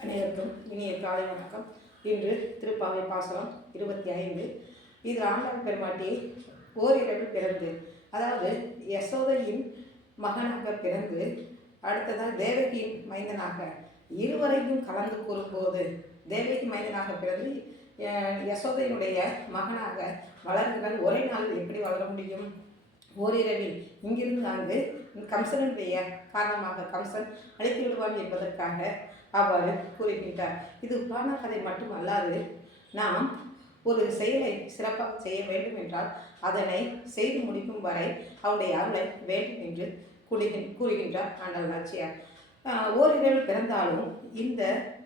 அனைவருக்கும் இனிய காலை வணக்கம். இன்று திருப்பாவை பாசனம் 25. இது ஆண்டாள் பெருமாட்டி ஓரிரவில் பிறந்து, அதாவது யசோதையின் மகனாக பிறந்து, அடுத்ததாக தேவகியின் மைந்தனாக இருவரையும் கலந்து கூறும்போது, தேவகி மைந்தனாக பிறந்து யசோதையினுடைய மகனாக வளர்கிறான். ஒரே நாள் எப்படி வளர முடியும்? ஓரிரவில் இங்கிருந்து அங்கு கம்சனுடைய காரணமாக கம்சன் அழைத்து விடுவான் என்பதற்காக அவ்வாறு கூறுகின்றார். இது புராண கதை மட்டுமல்லாது, நாம் ஒரு செயலை சிறப்பாக செய்ய வேண்டும் என்றால் அதனை செய்து முடிக்கும் வரை அவருடைய அருளை வேண்டும் என்று கூறுகின்றார் ஆண்டாள் நாச்சியார். ஓரிரவில் பிறந்தாலும் இந்த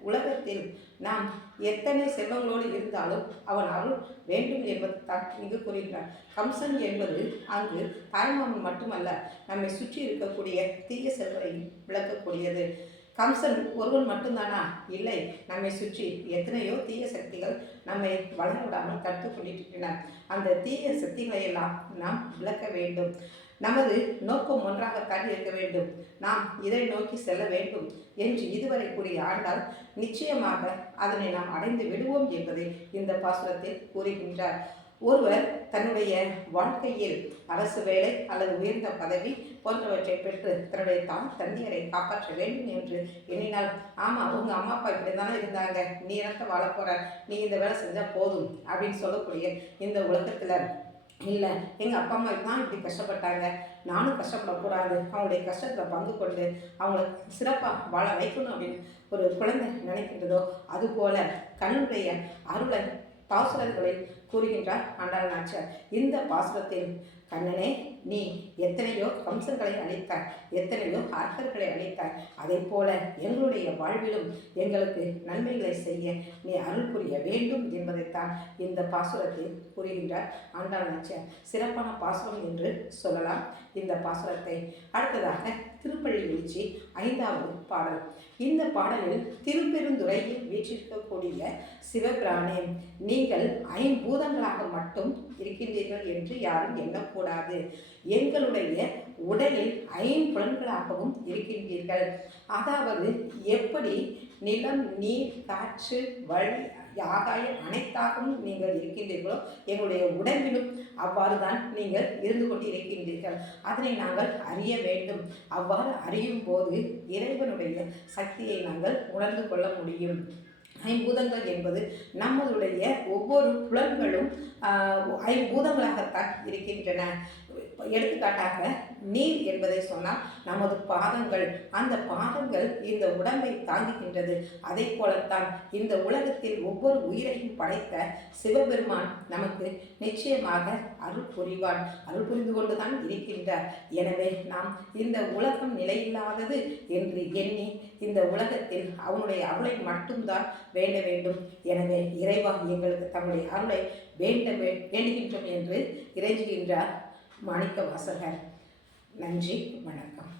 உலகத்தில் நாம் எத்தனை செல்வங்களோடு இருந்தாலும் அவன் அருள் வேண்டும் என்பது தான் இங்கு கூறுகிறார். கம்சன் என்பது அங்கு தாய்மாமன் மட்டுமல்ல, நம்மை சுற்றி இருக்கக்கூடிய தீய செல்வரை விளக்கக்கூடியது. கம்சன் ஒருவன் மட்டும்தானா? இல்லை, நம்மை சுற்றி எத்தனையோ தீய சக்திகள் நம்மை வளர விடாமல் தடுத்து கொண்டிருக்கின்றன. அந்த தீய சக்திகளை எல்லாம் நாம் விளக்க வேண்டும். நமது நோக்கம் ஒன்றாகத்தான் இருக்க வேண்டும். நாம் இதை நோக்கி செல்ல வேண்டும் என்று இதுவரை கூறிய ஆண்டால் நிச்சயமாக அதனை நாம் அடைந்து விடுவோம் என்பதை இந்த பாசுரத்தில் கூறுகின்றார். ஒருவர் தன்னுடைய வாழ்க்கையில் அரசு வேலை அல்லது உயர்ந்த பதவி போன்றவற்றை பெற்று தன்னுடைய தந்தையரை காப்பாற்ற வேண்டும் என்று எண்ணினால், ஆமாம், உங்கள் அம்மா அப்பா இப்படி தானே இருந்தாங்க, நீ இடத்த வாழ போற, நீ இந்த வேலை செஞ்சால் போதும் அப்படின்னு சொல்லக்கூடிய இந்த உலகத்தில் இல்லை, எங்கள் அப்பா அம்மா தான் இப்படி கஷ்டப்பட்டாங்க, நானும் கஷ்டப்படக்கூடாது, அவங்களுடைய கஷ்டத்தில் பங்கு கொண்டு அவங்கள சிறப்பாக வாழ வைக்கணும் அப்படின்னு ஒரு குழந்தை நினைக்கின்றதோ, அதுபோல கண்ணுடைய அருளை பாசுரங்களில் கூறுகின்றார் ஆண்டாள் நாச்சியார். இந்த பாசுரத்தில், கண்ணனே, நீ எத்தனையோ கம்சங்களை அழித்தாய், எத்தனையோ அர்த்தர்களை அழித்தாய், அதை போல எங்களுடைய வாழ்விலும் எங்களுக்கு நன்மைகளை செய்ய நீ அருள் புரிய வேண்டும் என்பதைத்தான் இந்த பாசுரத்தில் கூறுகின்றார் ஆண்டாள் நாச்சியார். சிறப்பான பாசுரம் என்று சொல்லலாம் இந்த பாசுரத்தை. அடுத்ததாக திருப்பள்ளி எழுச்சி 5வது பாடல். இந்த பாடலில் திருப்பெருந்துறையில் வீற்றிருக்கக்கூடிய சிவபிரானே, நீங்கள் ஐம்பூதங்களாக மட்டும் இருக்கின்றீர்கள் என்று யாரும் எண்ணக்கூடாது. எங்களுடைய உடலில் ஐம்புலன்களாகவும் இருக்கின்றீர்கள். அதாவது எப்படி நிலம், நீர், காற்று, வழி, ஆகாயம் அனைத்தாகவும் நீங்கள் இருக்கின்றீர்களோ, எங்களுடைய உடம்பிலும் அவ்வாறு தான் நீங்கள் இருந்து கொண்டு இருக்கின்றீர்கள். அதனை நாங்கள் அறிய வேண்டும். அவ்வாறு அறியும் போது இறைவனுடைய சக்தியை நாங்கள் உணர்ந்து கொள்ள முடியும். ஐம்பூதங்கள் என்பது நம்மளுடைய ஒவ்வொரு புலன்களும் ஐம்பூதங்களாகத்தான் இருக்கின்றன. எடுத்துக்காட்டாக நீர் என்பதை சொன்னால் நமது பாதங்கள், அந்த பாதங்கள் இந்த உடம்பை தாங்குகின்றது. அதை போலத்தான் இந்த உலகத்தில் ஒவ்வொரு உயிரையும் படைத்த சிவபெருமான் நமக்கு நிச்சயமாக அருள் புரிவான், அருள் புரிந்து கொண்டுதான் இருக்கின்றார். எனவே நாம் இந்த உலகம் நிலையில்லாதது என்று எண்ணி இந்த உலகத்தில் அவனுடைய அருளை மட்டும்தான் வேண்ட வேண்டும். எனவே இறைவா, எங்களுக்கு தம்முடைய அருளை வேண்டுகின்றோம் என்று இறைஞ்சுகின்றார் மாணிக்க வாசகர். நன்றி, வணக்கம்.